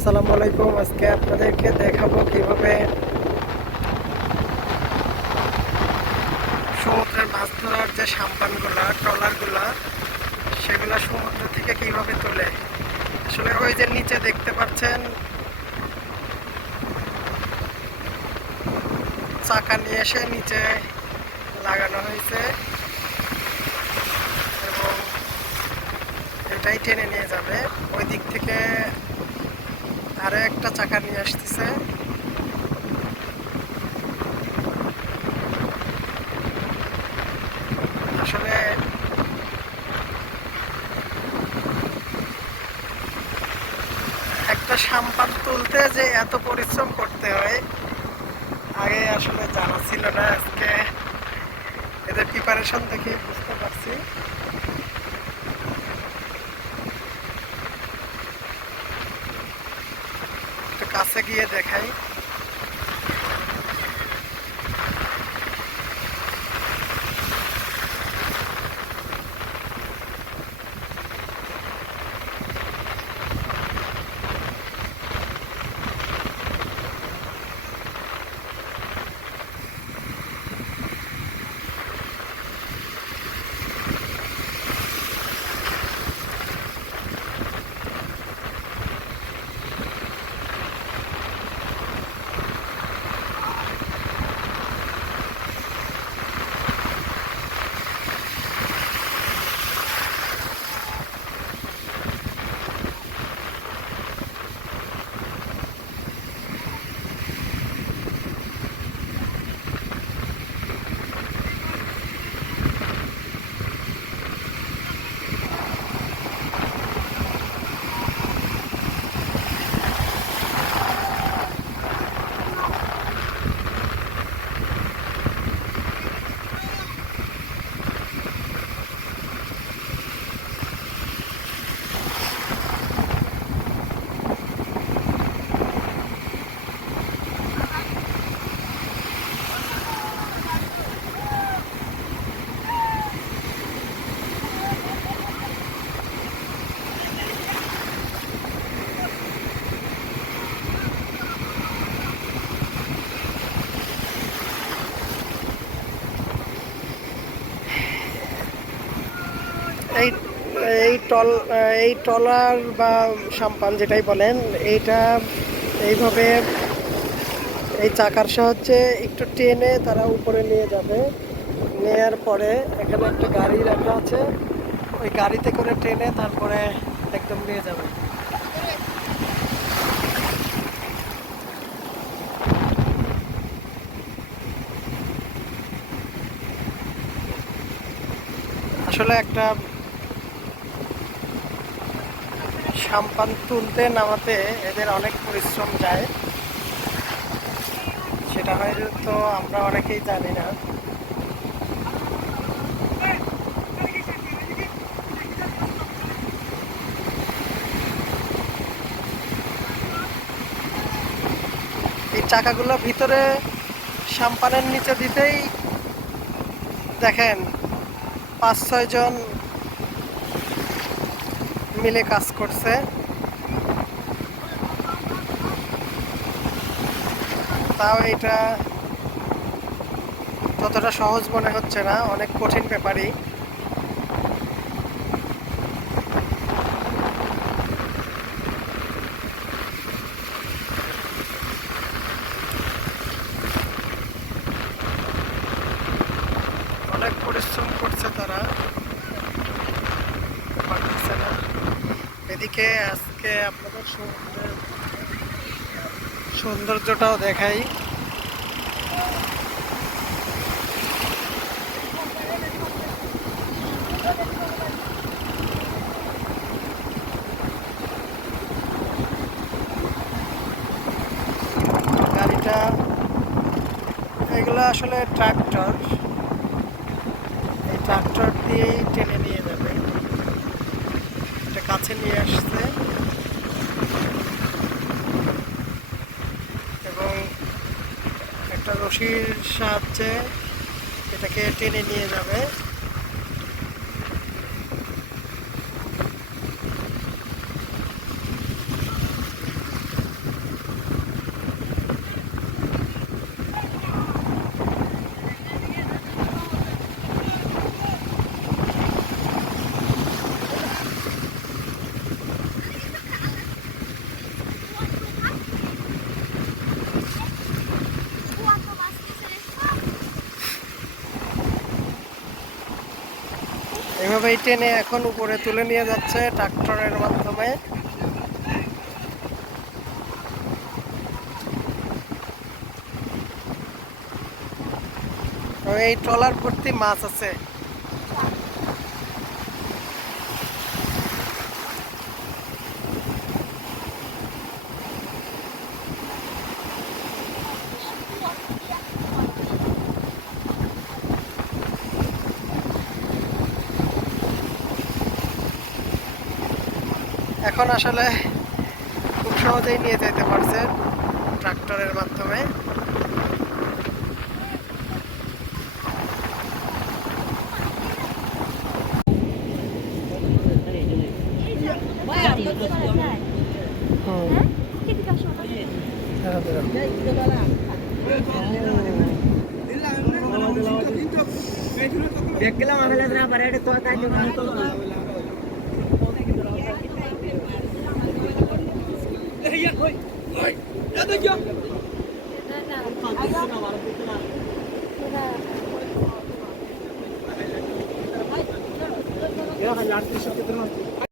আসসালামু আলাইকুম। আজকে আপনাদেরকে দেখাবো কীভাবে সমুদ্রের মাছ ধরার যে সাম্পানগুলা, ট্রলারগুলা, সেগুলা সমুদ্র থেকে কীভাবে তোলে? আসলে ওই যে নিচে দেখতে পাচ্ছেন, চাকা নিয়ে এসে নিচে লাগানো হয়েছে। এবং এটাই টেনে নিয়ে যাবে। ওই দিক থেকে আরও একটা চাকা নিয়ে আসতেছে। আসলে একটা সাম্পান তুলতে যে এত পরিশ্রম করতে হয়, আগে আসলে জানা ছিল না, আজকে এদের প্রিপারেশন দেখে বুঝতে পারছি একটু কাছে গিয়ে দেখাই এই এই টল এই টলার বা সাম্পান যেটাই বলেন, এইটা এইভাবে এই চাকার সাহায্যে একটু টেনে তারা উপরে নিয়ে যাবে। নেয়ার পরে এখানে একটা গাড়ি রাখা আছে। ওই গাড়িতে করে টেনে তারপরে একদম নিয়ে যাবে। আসলে একটা সাম্পান তুলতে নামাতে এদের অনেক পরিশ্রম যায়। সেটা হয়তো আমরা অনেকেই জানি না। এই চাকাগুলো ভিতরে সাম্পানের নিচে দিতেই দেখেন পাঁচ ছয় জন মিলে কাজ করছে। তাও এটা ততটা সহজ মনে হচ্ছে না অনেক কঠিন ব্যাপারই অনেক পরিশ্রম করছে তারা পারতেছে না এদিকে আজকে আপনাদের সমুদ্রের সৌন্দর্যটাও দেখাই। গাড়িটা, এগুলো আসলে ট্রাক্টর। এই ট্রাক্টর দিয়েই টেনে নিয়ে কাছে নিয়ে আসছে। এবং একটা রশির সাহায্যে এটাকে টেনে নিয়ে যাবে। এইভাবেই টেনে এখন উপরে তুলে নিয়ে যাচ্ছে ট্রাক্টরের মাধ্যমে। এই ট্রলার ভর্তি মাছ আছে। এখন আসলে খুব সহজেই নিয়ে যেতে পারছেন ট্রাক্টরের মাধ্যমে। দেখলাম এটা তো Yo, la artista que tenemos.